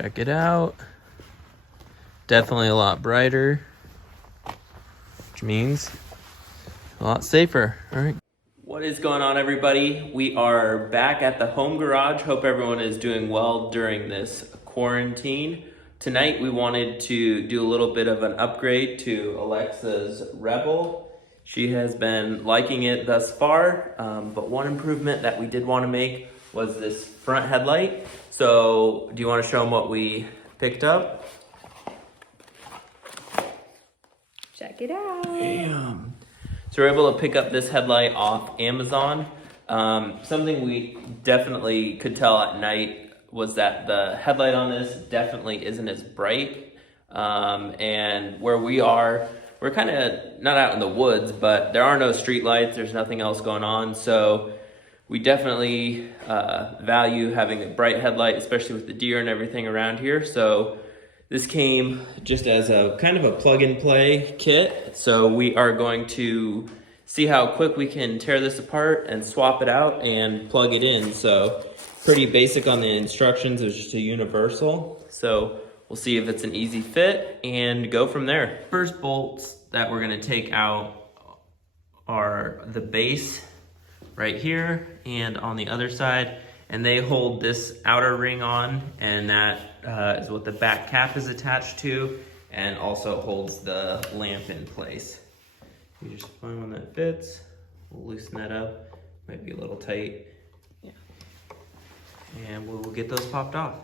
Check it out. Definitely a lot brighter, which means a lot safer. All right. What is going on, everybody? We are back at the home garage. Hope everyone is doing well during this quarantine. Tonight, we wanted to do a little bit of an upgrade to Alexa's Rebel. She has been liking it thus far, but one improvement that we did want to make was this front headlight. So, do you want to show them what we picked up? Check it out. Damn. So we're able to pick up this headlight off Amazon. Something we definitely could tell at night was that the headlight on this definitely isn't as bright. And where we are, we're kind of not out in the woods, but there are no street lights. There's nothing else going on. So we definitely value having a bright headlight, especially with the deer and everything around here. So this came just as a kind of a plug and play kit. So we are going to see how quick we can tear this apart and swap it out and plug it in. So pretty basic on the instructions. It's just a universal. So we'll see if it's an easy fit and go from there. First bolts that we're gonna take out are the base right here and on the other side. And they hold this outer ring on, and that is what the back cap is attached to, and also holds the lamp in place. You just find one that fits. We'll loosen that up. Might be a little tight. Yeah. And we'll get those popped off.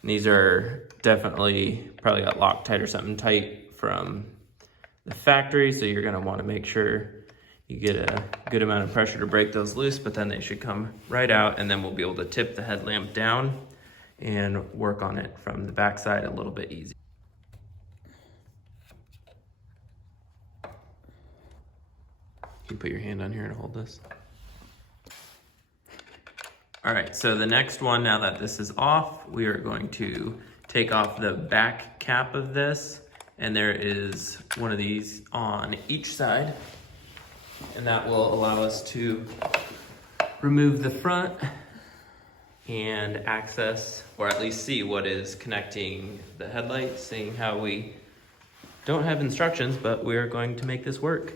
And these are definitely probably got Loctite or something tight from the factory, so you're gonna want to make sure you get a good amount of pressure to break those loose, but then they should come right out, and then we'll be able to tip the headlamp down and work on it from the backside a little bit easier. Can you put your hand on here and hold this? All right, so the next one, now that this is off, we are going to take off the back cap of this, and there is one of these on each side. And that will allow us to remove the front and access, or at least see what is connecting the headlights, seeing how we don't have instructions, but we're going to make this work.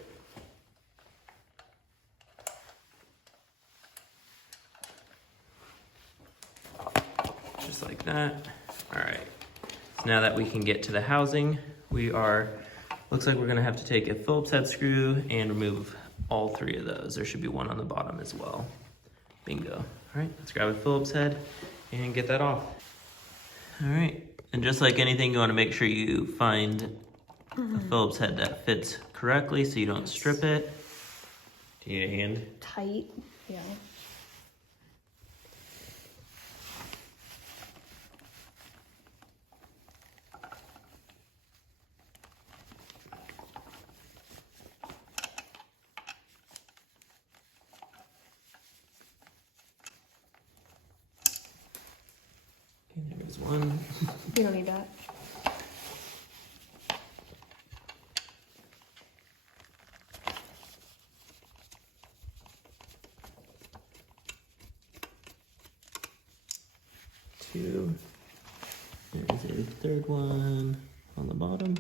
Just like that. All right, so now that we can get to the housing, looks like we're gonna have to take a Phillips head screw and remove all three of those. There should be one on the bottom as well. Bingo. All right, let's grab a Phillips head and get that off. All right, and just like anything, you wanna make sure you find a Phillips head that fits correctly so you don't strip it. Do you need a hand? Tight, yeah. There's one. You don't need that. Two. There's a third one on the bottom.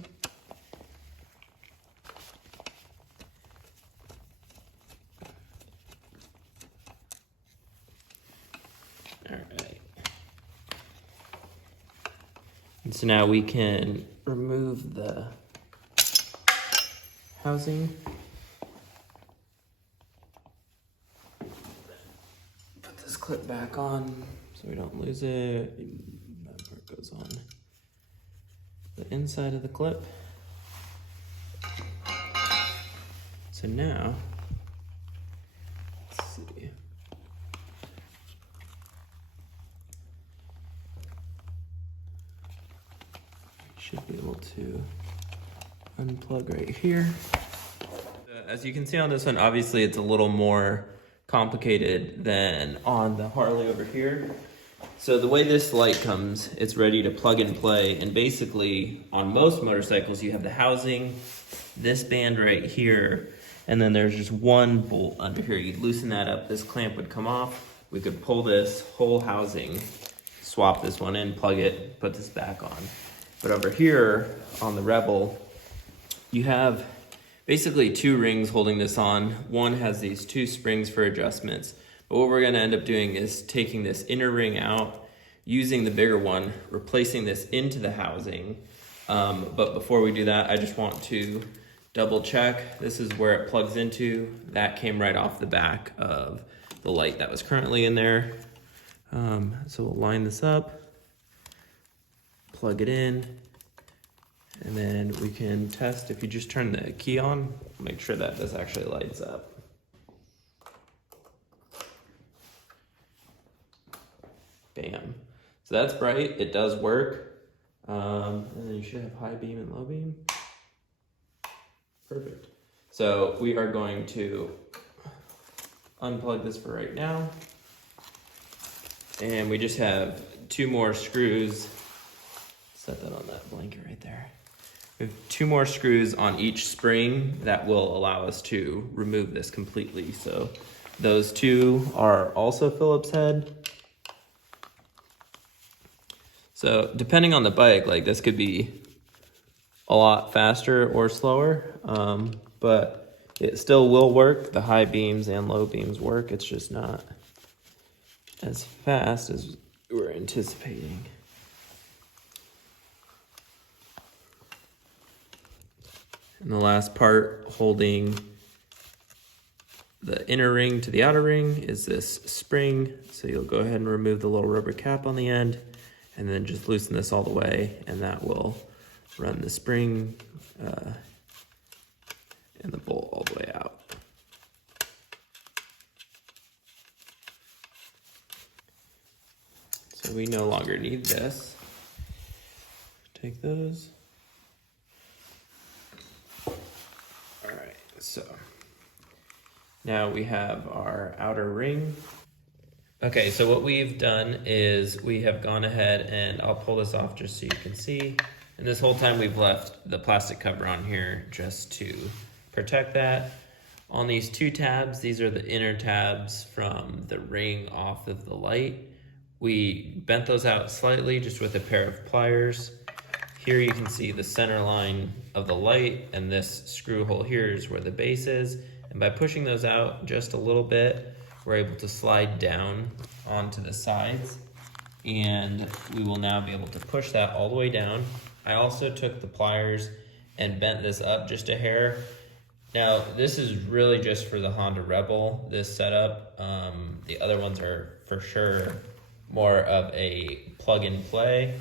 All right. And so now we can remove the housing. Put this clip back on so we don't lose it. That part goes on the inside of the clip. So now, let's see. Should be able to unplug right here. As you can see on this one, obviously it's a little more complicated than on the Harley over here. So the way this light comes, it's ready to plug and play. And basically on most motorcycles, you have the housing, this band right here, and then there's just one bolt under here. You'd loosen that up, this clamp would come off. We could pull this whole housing swap this one in, plug it, put this back on. But over here on the Rebel, you have basically 2 rings holding this on. One has these 2 springs for adjustments. But what we're gonna end up doing is taking this inner ring out, using the bigger one, replacing this into the housing. But before we do that, I just want to double check. This is where it plugs into. That came right off the back of the light that was currently in there. So we'll line this up, plug it in, and then we can test. If you just turn the key on, make sure that this actually lights up. Bam. So that's bright, it does work. And then you should have high beam and low beam. Perfect. So we are going to unplug this for right now. And we just have 2 more screws. Set that on that blanket right there. We have 2 more screws on each spring that will allow us to remove this completely. So those 2 are also Phillips head. So depending on the bike, like this could be a lot faster or slower, but it still will work. The high beams and low beams work. It's just not as fast as we're anticipating. And the last part holding the inner ring to the outer ring is this spring. So you'll go ahead and remove the little rubber cap on the end and then just loosen this all the way, and that will run the spring and the bolt all the way out. So we no longer need this. Take those. All right, so now we have our outer ring. Okay, so what we've done is we have gone ahead, and I'll pull this off just so you can see. And this whole time we've left the plastic cover on here just to protect that. On these 2 tabs, these are the inner tabs from the ring off of the light. We bent those out slightly just with a pair of pliers. Here you can see the center line of the light, and this screw hole here is where the base is. And by pushing those out just a little bit, we're able to slide down onto the sides, and we will now be able to push that all the way down. I also took the pliers and bent this up just a hair. Now, this is really just for the Honda Rebel, this setup. The other ones are for sure more of a plug and play,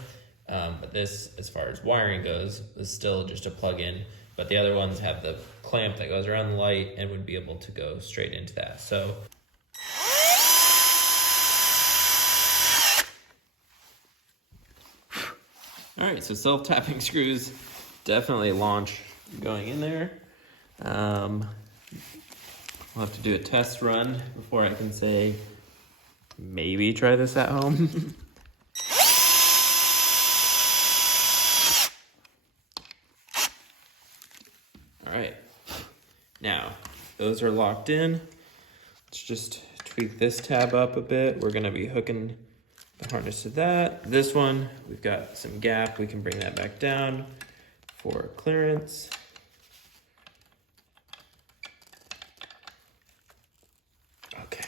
but this, as far as wiring goes, is still just a plug in. But the other ones have the clamp that goes around the light and would be able to go straight into that. So all right, so self-tapping screws definitely launch going in there. We'll have to do a test run before I can say maybe try this at home. All right, now those are locked in. Let's just tweak this tab up a bit. We're gonna be hooking the harness to that. This one, we've got some gap. We can bring that back down for clearance. Okay.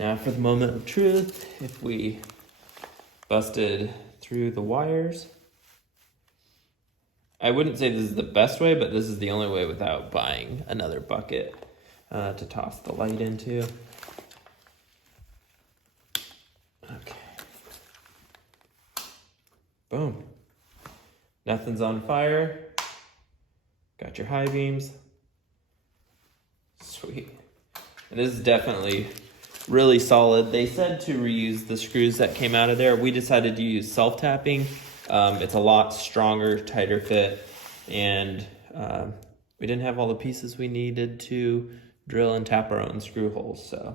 Now for the moment of truth, if we busted through the wires, I wouldn't say this is the best way, but this is the only way without buying another bucket to toss the light into. Okay. Boom. Nothing's on fire. Got your high beams. Sweet. And this is definitely really solid. They said to reuse the screws that came out of there. We decided to use self-tapping. It's a lot stronger, tighter fit, and we didn't have all the pieces we needed to drill and tap our own screw holes. So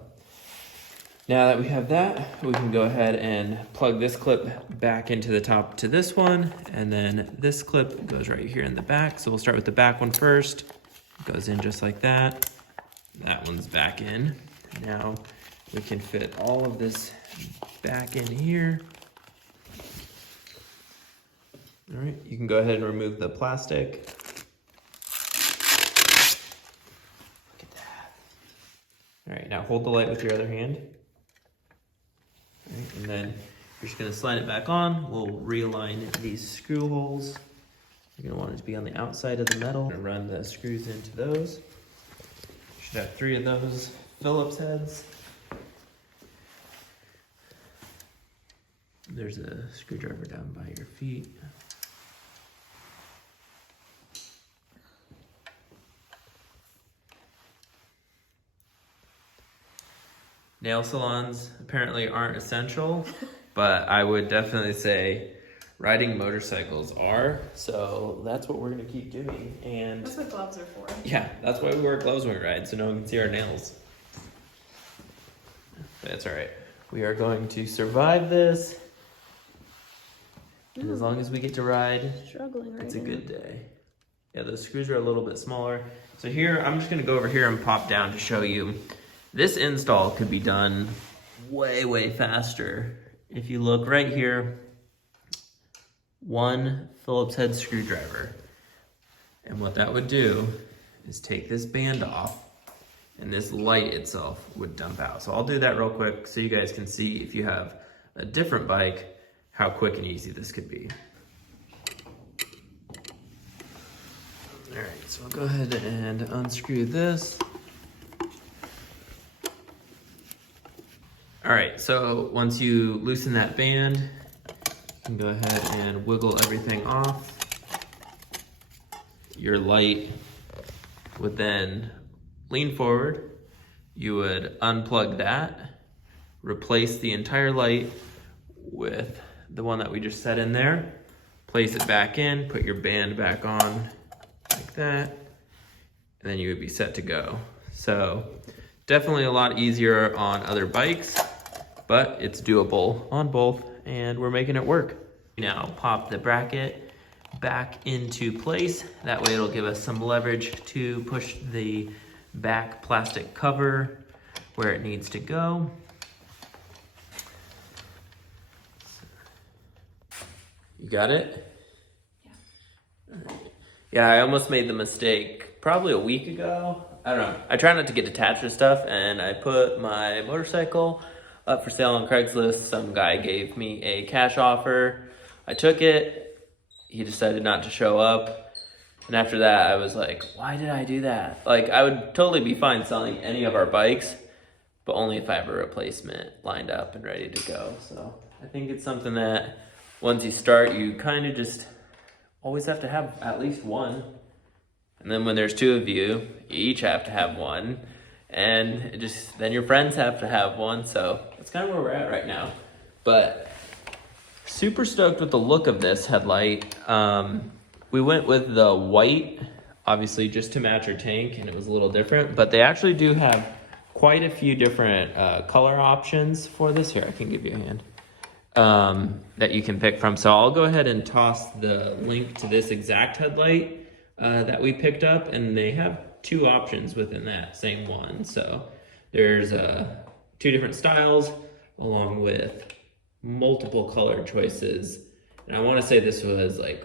now that we have that, we can go ahead and plug this clip back into the top to this one, and then this clip goes right here in the back. So we'll start with the back one first. It goes in just like that. That one's back in. Now we can fit all of this back in here. All right, you can go ahead and remove the plastic. Look at that. All right, now hold the light with your other hand. All right, and then you're just gonna slide it back on. We'll realign these screw holes. You're gonna want it to be on the outside of the metal. And run the screws into those. You should have 3 of those Phillips heads. There's a screwdriver down by your feet. Nail salons apparently aren't essential, but I would definitely say riding motorcycles are, so that's what we're gonna keep doing. And That's what gloves are for. yeah, that's why we wear gloves when we ride, so no one can see our nails. But that's all right. We are going to survive this. And as long as we get to ride, Struggling right now. it's a good day. Yeah, the screws are a little bit smaller. So here, I'm just gonna go over here and pop down to show you. This install could be done way, way faster. If you look right here, 1 Phillips head screwdriver. And what that would do is take this band off, and this light itself would dump out. So I'll do that real quick so you guys can see, if you have a different bike, how quick and easy this could be. All right, so I'll go ahead and unscrew this. All right, so once you loosen that band, you can go ahead and wiggle everything off. Your light would then lean forward. You would unplug that, replace the entire light with the one that we just set in there, place it back in, put your band back on like that, and then you would be set to go. So definitely a lot easier on other bikes, but it's doable on both, and we're making it work. Now pop the bracket back into place. That way it'll give us some leverage to push the back plastic cover where it needs to go. You got it? Yeah. Yeah, I almost made the mistake probably a week ago. I don't know. I try not to get attached to stuff, and I put my motorcycle up for sale on Craigslist. Some guy gave me a cash offer. I took it. He decided not to show up. And after that, I was like, why did I do that? Like, I would totally be fine selling any of our bikes, but only if I have a replacement lined up and ready to go. So I think it's something that once you start, you kind of just always have to have at least one. And then when there's 2 of you, you each have to have one. And it just, then your friends have to have one. So that's kind of where we're at right now. But super stoked with the look of this headlight. We went with the white, obviously just to match our tank, and it was a little different. But they actually do have quite a few different color options for this. Here, I can give you a hand. That you can pick from. So I'll go ahead and toss the link to this exact headlight that we picked up, and they have 2 options within that same one. So there's 2 different styles along with multiple color choices, and I want to say this was like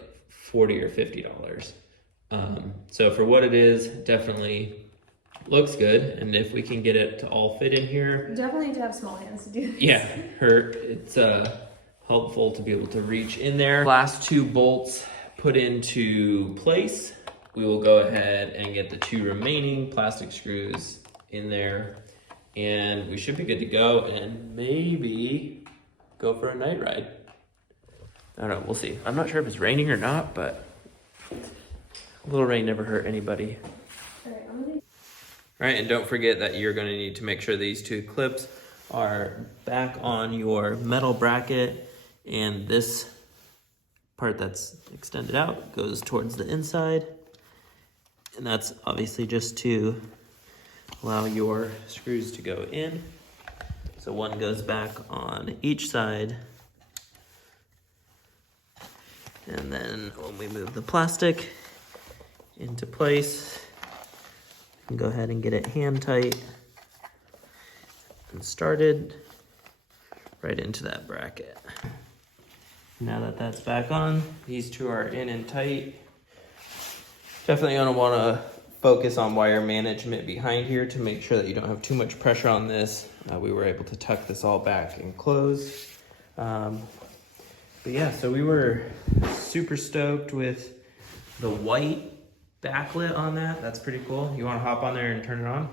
$40 or $50. So for what it is, definitely looks good, and if we can get it to all fit in here, Definitely need to have small hands to do this. yeah, it's helpful to be able to reach in there. Last 2 bolts put into place. We will go ahead and get the 2 remaining plastic screws in there, and we should be good to go, and maybe go for a night ride. I don't know, we'll see. I'm not sure if it's raining or not, but a little rain never hurt anybody. All right, I'm gonna... All right, and don't forget that you're gonna need to make sure these 2 clips are back on your metal bracket, and this part that's extended out goes towards the inside. And that's obviously just to allow your screws to go in. So one goes back on each side. And then when we move the plastic into place, you can go ahead and get it hand tight. and started right into that bracket. Now that that's back on, these two are in and tight. Definitely gonna wanna focus on wire management behind here to make sure that you don't have too much pressure on this. We were able to tuck this all back and close. But yeah, so we were super stoked with the white backlit on that. That's pretty cool. You wanna hop on there and turn it on?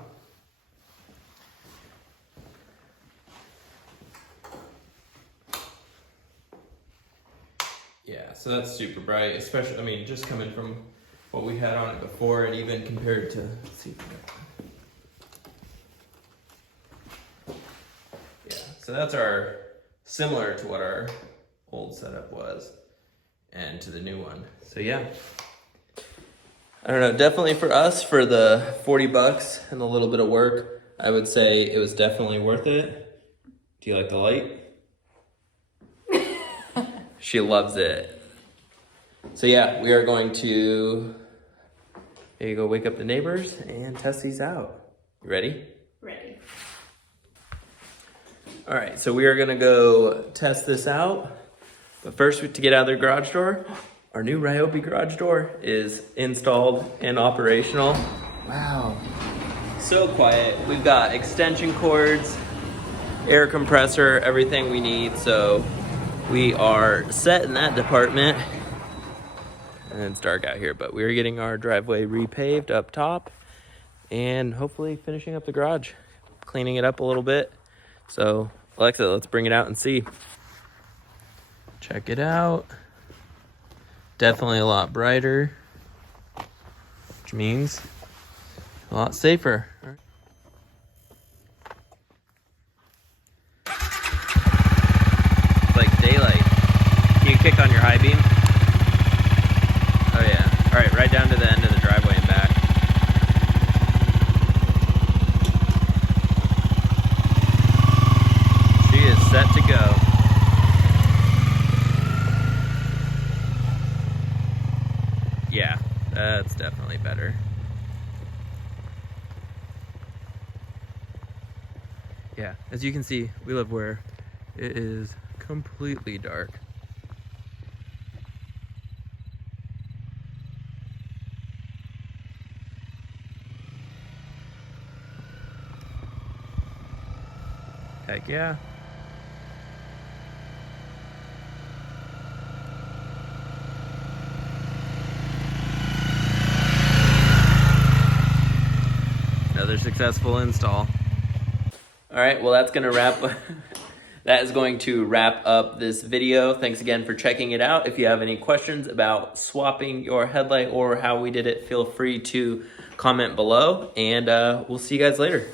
Yeah, so that's super bright, especially, I mean, just coming from what we had on it before, and even compared to, let's see. Yeah, so that's similar to what our old setup was, and to the new one. So yeah, I don't know, definitely for us, for the 40 bucks and a little bit of work, I would say it was definitely worth it. Do you like the light? She loves it. So yeah, we are going to, there you go, wake up the neighbors and test these out. You ready? Ready. All right, so we are gonna go test this out. But first, to get out of their garage door, our new Ryobi garage door is installed and operational. Wow, so quiet. We've got extension cords, air compressor, everything we need. So we are set in that department. And it's dark out here, but we're getting our driveway repaved up top and hopefully finishing up the garage, cleaning it up a little bit. So Alexa, let's bring it out and see. Check it out. Definitely a lot brighter, which means a lot safer. It's like daylight. Can you kick on your high beam? Oh yeah. All right, right down to the end of the driveway and back. She is set to go. Yeah, that's definitely better. Yeah, as you can see, we live where it is completely dark. Heck yeah. Another successful install. All right, well that's gonna wrap that is going to wrap up this video. Thanks again for checking it out. If you have any questions about swapping your headlight or how we did it, feel free to comment below, and we'll see you guys later.